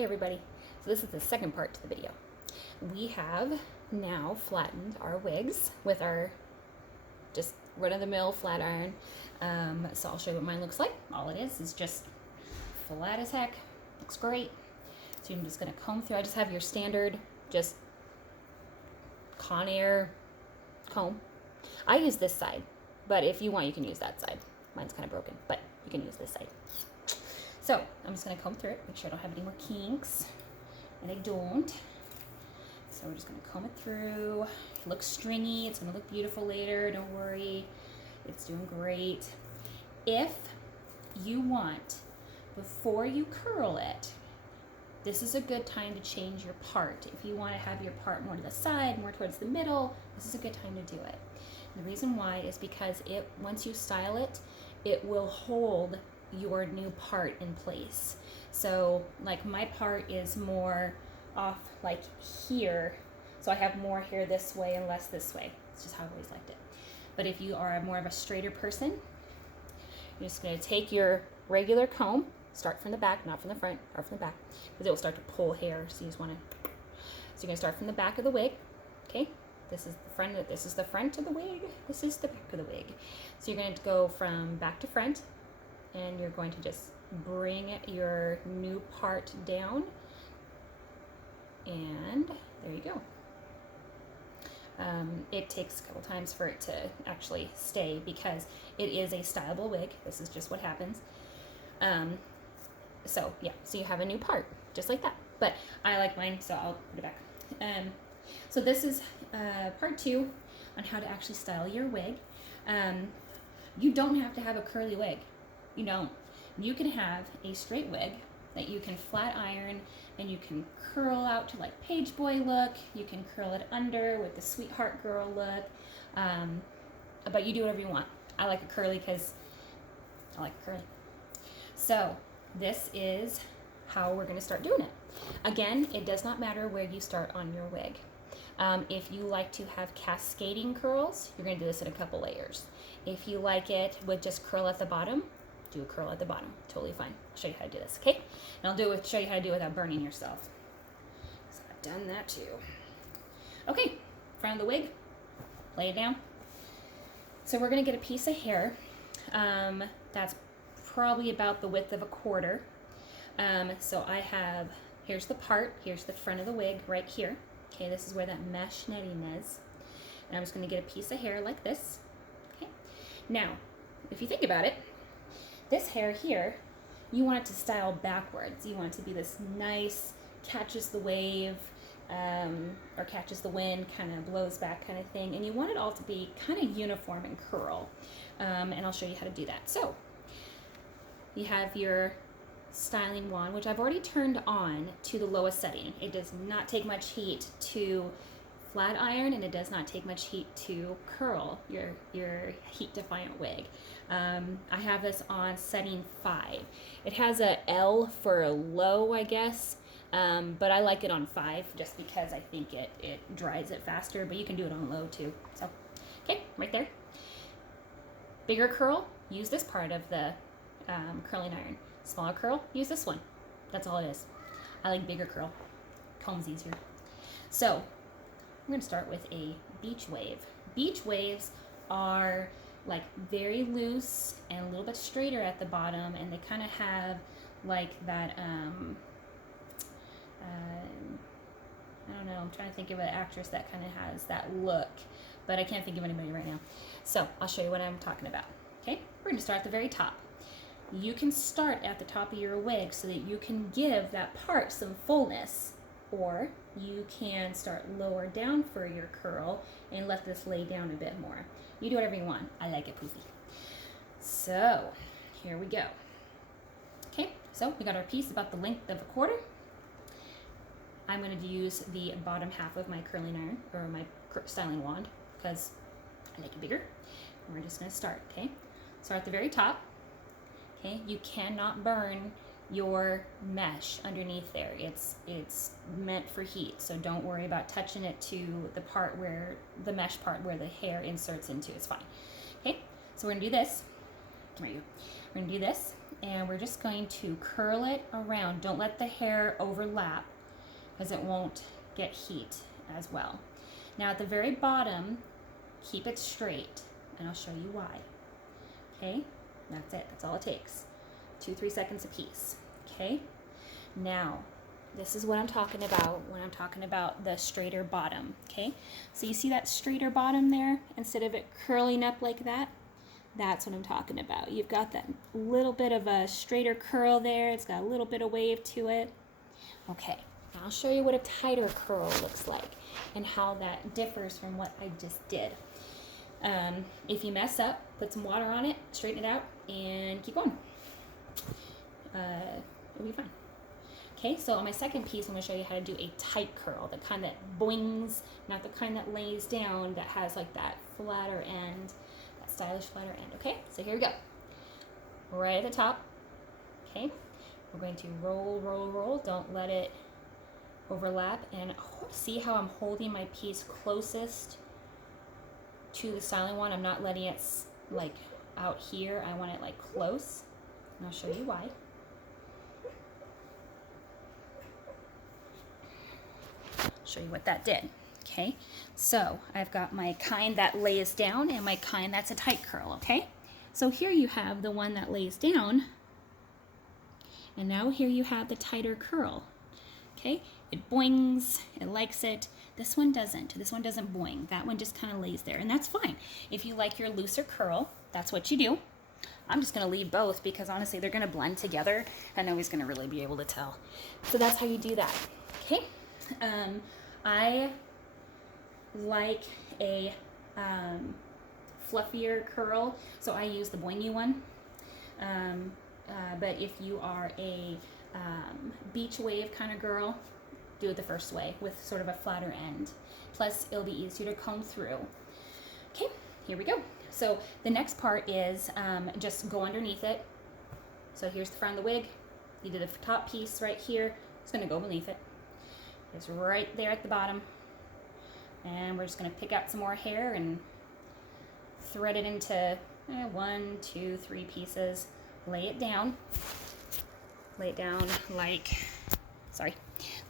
Hey everybody, so this is the second part to the video. We have now flattened our wigs with our just run-of-the-mill flat iron. So I'll show you what mine looks like. All it is just flat as heck. Looks great. So I'm just gonna comb through. I just have your standard just Conair comb. I use this side, but if you want you can use that side. Mine's kind of broken, but you can use this side. So I'm just going to comb through it, make sure I don't have any more kinks, and I don't. So we're just going to comb it through. It looks stringy, it's going to look beautiful later, don't worry. It's doing great. If you want, before you curl it, this is a good time to change your part. If you want to have your part more to the side, more towards the middle, this is a good time to do it. And the reason why is because once you style it, it will hold your new part in place. So like my part is more off like here, so I have more hair this way and less this way. It's just how I've always liked it. But if you are more of a straighter person, you're just going to take your regular comb, start from the back, not from the front, or from the back, because it will start to pull hair. So you just want to. So you're going to start from the back of the wig. Okay, this is the front. This is the front of the wig. This is the back of the wig. So you're going to go from back to front, and you're going to just bring your new part down, and there you go. It takes a couple times for it to actually stay because it is a styleable wig. This is just what happens. So yeah, so you have a new part just like that. But I like mine, so I'll put it back. So this is part 2 on how to actually style your wig. You don't have to have a curly wig. You don't. You can have a straight wig that you can flat iron, and you can curl out to like page boy look. You can curl it under with the sweetheart girl look. But you do whatever you want. I like a curly because I like a curly. So this is how we're going to start doing it. Again, it does not matter where you start on your wig. If you like to have cascading curls, you're going to do this in a couple layers. If you like it with just curl at the bottom, do a curl at the bottom. Totally fine. I'll show you how to do this, okay? And I'll show you how to do it without burning yourself. So I've done that too. Okay, front of the wig, lay it down. So we're going to get a piece of hair that's probably about the width of a quarter. So I have, here's the part, here's the front of the wig right here. Okay, this is where that mesh netting is. And I'm just going to get a piece of hair like this. Okay. Now, if you think about it, this hair here, you want it to style backwards. You want it to be this nice, catches the wave, or catches the wind, kind of blows back kind of thing. And you want it all to be kind of uniform and curl. And I'll show you how to do that. So, you have your styling wand, which I've already turned on to the lowest setting. It does not take much heat to flat iron, and it does not take much heat to curl your Heat Defiant wig. I have this on setting 5. It has a L for a low, I guess, but I like it on 5 just because I think it dries it faster, but you can do it on low too. So, okay, right there. Bigger curl, use this part of the curling iron. Smaller curl, use this one. That's all it is. I like bigger curl. Comb's easier. So, I'm going to start with a beach wave. Beach waves are like very loose and a little bit straighter at the bottom, and they kind of have like that, I don't know, I'm trying to think of an actress that kind of has that look, but I can't think of anybody right now. So, I'll show you what I'm talking about. Okay, we're going to start at the very top. You can start at the top of your wig so that you can give that part some fullness, or you can start lower down for your curl and let this lay down a bit more. You do whatever you want. I like it poofy. So here we go. Okay, so we got our piece about the length of a quarter. I'm going to use the bottom half of my curling iron, or my styling wand, because I like it bigger. And we're just going to start, okay? Start at the very top. Okay, you cannot burn your mesh underneath there. It's meant for heat, so don't worry about touching it to the part where the mesh part where the hair inserts into. It's fine. Okay, so we're gonna do this. We're gonna do this, and we're just going to curl it around. Don't let the hair overlap because it won't get heat as well. Now at the very bottom, keep it straight, and I'll show you why. Okay, that's it. That's all it takes. 2-3 seconds a piece. Okay, now this is what I'm talking about when I'm talking about the straighter bottom. Okay, so you see that straighter bottom there instead of it curling up like that? That's what I'm talking about. You've got that little bit of a straighter curl there. It's got a little bit of wave to it. Okay, now I'll show you what a tighter curl looks like and how that differs from what I just did. If you mess up, put some water on it, straighten it out, and keep going. It'll be fine. Okay, so on my second piece, I'm going to show you how to do a tight curl, the kind that boings, not the kind that lays down, that has like that flatter end, that stylish flatter end. Okay, so here we go. Right at the top. Okay, we're going to roll, roll, roll. Don't let it overlap. And see how I'm holding my piece closest to the styling one. I'm not letting it like out here. I want it like close. And I'll show you why. Show you what that did. Okay, so I've got my kind that lays down and my kind that's a tight curl. Okay, so here you have the one that lays down, and now here you have the tighter curl. Okay, it boings, it likes it. This one doesn't. This one doesn't boing. That one just kind of lays there, and that's fine. If you like your looser curl, that's what you do. I'm just going to leave both because honestly they're going to blend together and nobody's going to really be able to tell. So that's how you do that. Okay. I like a fluffier curl, so I use the boingy one. But if you are a beach wave kind of girl, do it the first way with sort of a flatter end. Plus, it'll be easier to comb through. Okay, here we go. So the next part is just go underneath it. So here's the front of the wig. You did the top piece right here. It's going to go beneath it. It's right there at the bottom. And we're just going to pick out some more hair and thread it into 1, 2, 3 pieces. Lay it down. Lay it down like,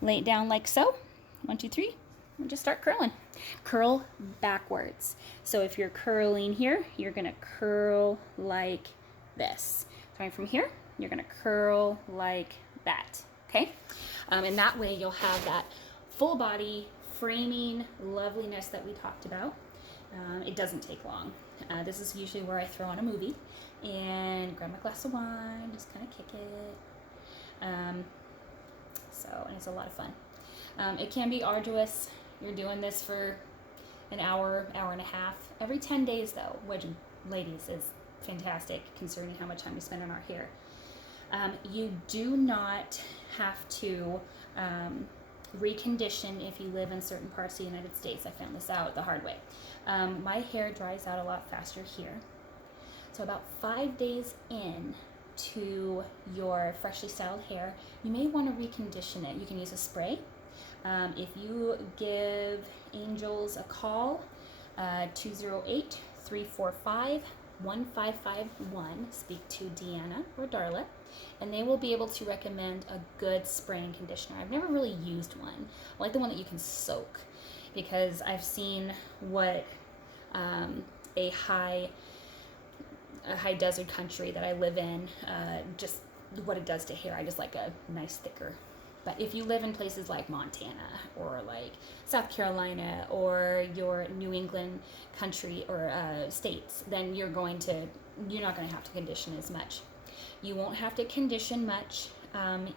lay it down like so. 1, 2, 3. And just start curling. Curl backwards. So if you're curling here, you're going to curl like this. Starting from here, you're going to curl like that. Okay? And that way you'll have that full body framing loveliness that we talked about. It doesn't take long. This is usually where I throw on a movie and grab my glass of wine, just kind of kick it. And it's a lot of fun. It can be arduous. You're doing this for an hour, hour and a half. Every 10 days though, which ladies is fantastic considering how much time we spend on our hair. You do not have to recondition if you live in certain parts of the United States. I found this out the hard way. My hair dries out a lot faster here. So about 5 days in to your freshly styled hair, you may want to recondition it. You can use a spray. If you give Angels a call, 208-345-1551, speak to Deanna or Darla, and they will be able to recommend a good spray and conditioner. I've never really used one. I like the one that you can soak because I've seen what a high desert country that I live in, just what it does to hair. I just like a nice thicker. But if you live in places like Montana or like South Carolina or your New England country or states, then you're not going to have to condition as much. You won't have to condition much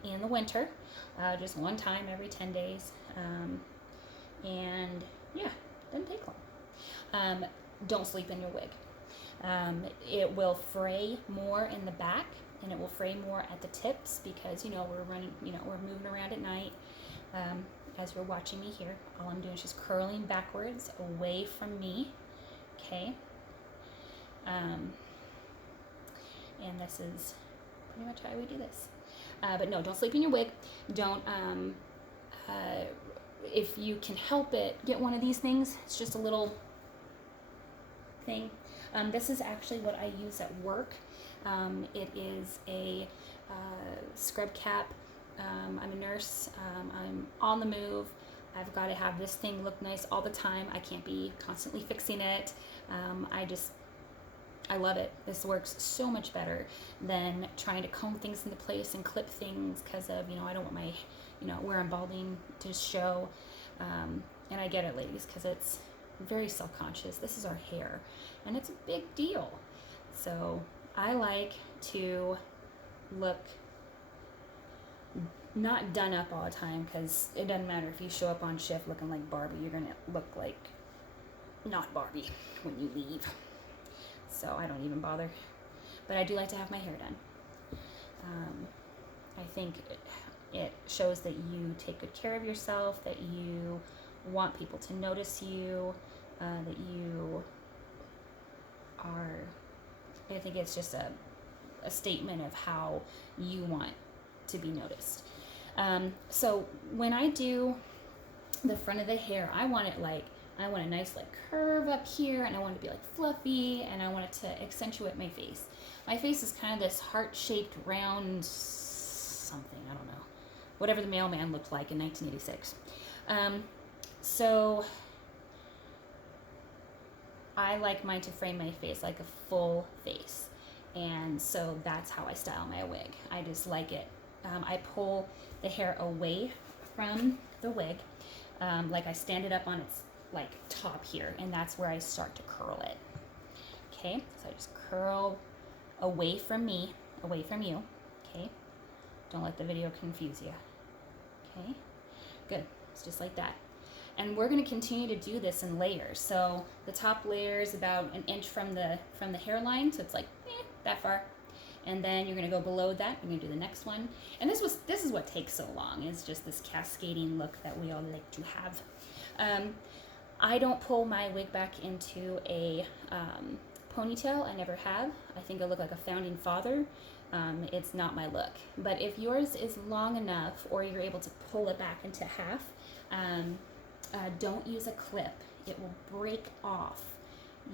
in the winter, just one time every 10 days. And yeah, doesn't take long. Don't sleep in your wig. It will fray more in the back and it will fray more at the tips because we're moving around at night. As you're watching me here, all I'm doing is just curling backwards away from me. Okay. And this is pretty much how we do this. But no, don't sleep in your wig. Don't, if you can help it, get one of these things. It's just a little thing. This is actually what I use at work. It is a scrub cap. I'm a nurse. I'm on the move. I've got to have this thing look nice all the time. I can't be constantly fixing it. I love it. This works so much better than trying to comb things into place and clip things because of, I don't want my, where I'm balding to show. And I get it, ladies, because it's very self-conscious. This is our hair, and it's a big deal. So I like to look not done up all the time, because it doesn't matter if you show up on shift looking like Barbie, you're going to look like not Barbie when you leave. So I don't even bother. But I do like to have my hair done. I think it shows that you take good care of yourself, that you want people to notice you, that you are, I think it's just a statement of how you want to be noticed. So when I do the front of the hair, I want a nice curve up here, and I want it to be fluffy, and I want it to accentuate my face. My face is kind of this heart-shaped round something, I don't know, whatever the mailman looked like in 1986. So I like mine to frame my face like a full face, and so that's how I style my wig. I just like it. I pull the hair away from the wig, I stand it up on its top here, and that's where I start to curl it. Okay, so I just curl away from me, away from you. Okay, don't let the video confuse you. Okay, good. It's just like that. And we're going to continue to do this in layers. So the top layer is about an inch from the hairline, so it's that far. And then you're going to go below that. You're going to do the next one. And this is what takes so long. It's just this cascading look that we all like to have. I don't pull my wig back into a ponytail. I never have. I think I look like a founding father. It's not my look. But if yours is long enough, or you're able to pull it back into half, don't use a clip. It will break off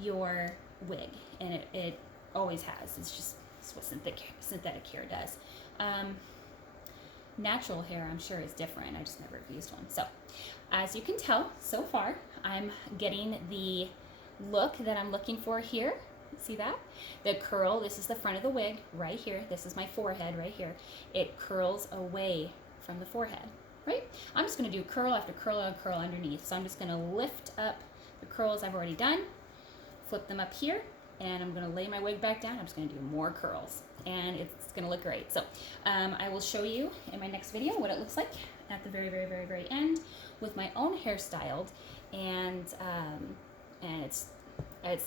your wig, and it always has. It's what synthetic hair does. Natural hair, I'm sure, is different. I just never have used one. So, as you can tell, so far, I'm getting the look that I'm looking for here. See that? The curl, this is the front of the wig right here. This is my forehead right here. It curls away from the forehead, right? I'm just going to do curl after curl and curl underneath. So I'm just going to lift up the curls I've already done, flip them up here, and I'm going to lay my wig back down. I'm just going to do more curls, and it's going to look great. So I will show you in my next video what it looks like at the very, very, very, very end with my own hair styled, and it's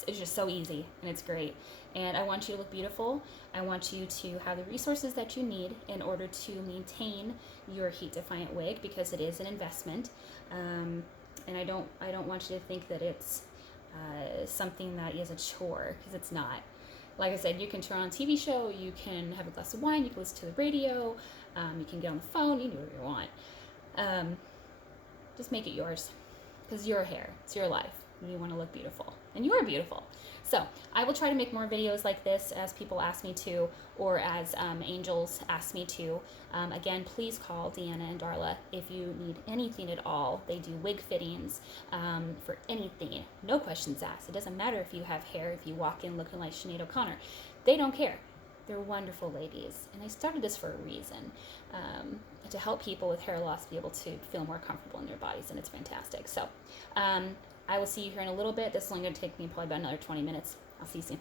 just so easy, and it's great. And I want you to look beautiful. I want you to have the resources that you need in order to maintain your Heat Defiant wig, because it is an investment. And I don't want you to think that it's something that is a chore, because it's not. Like I said, you can turn on a TV show, you can have a glass of wine, you can listen to the radio, you can get on the phone, you can do whatever you want. Just make it yours, because your hair, it's your life. You want to look beautiful, and you are beautiful. So I will try to make more videos like this as people ask me to, or as angels ask me to. Again, please call Deanna and Darla if you need anything at all. They do wig fittings for anything. No questions asked. It doesn't matter if you have hair, if you walk in looking like Sinead O'Connor. They don't care. They're wonderful ladies, and I started this for a reason, to help people with hair loss be able to feel more comfortable in their bodies, and it's fantastic. So I will see you here in a little bit. This is only going to take me probably about another 20 minutes. I'll see you soon.